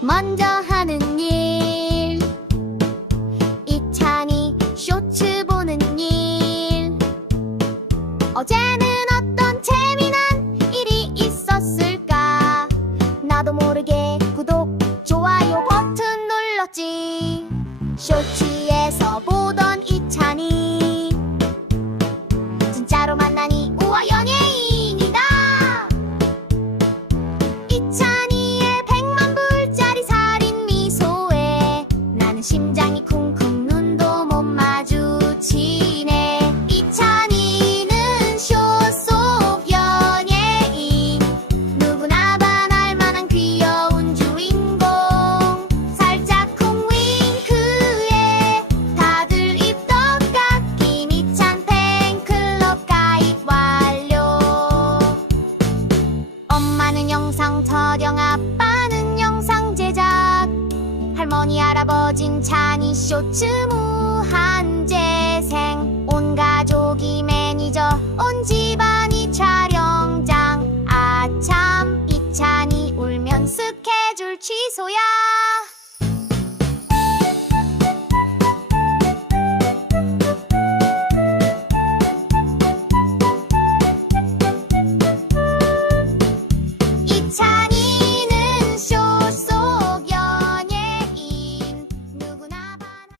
먼저 하는 일. 이찬이 쇼츠 보는 일. 어제는 어떤 재미난 일이 있었을까? 나도 모르게 구독 좋아요 버튼 눌렀지. 쇼츠 영상 촬영 아빠는 영상 제작. 할머니 할아버진 찬이 쇼츠 무한재생. 온 가족이 매니저 온 집안이 촬영장. 아참 이찬이 울면 스케줄 취소야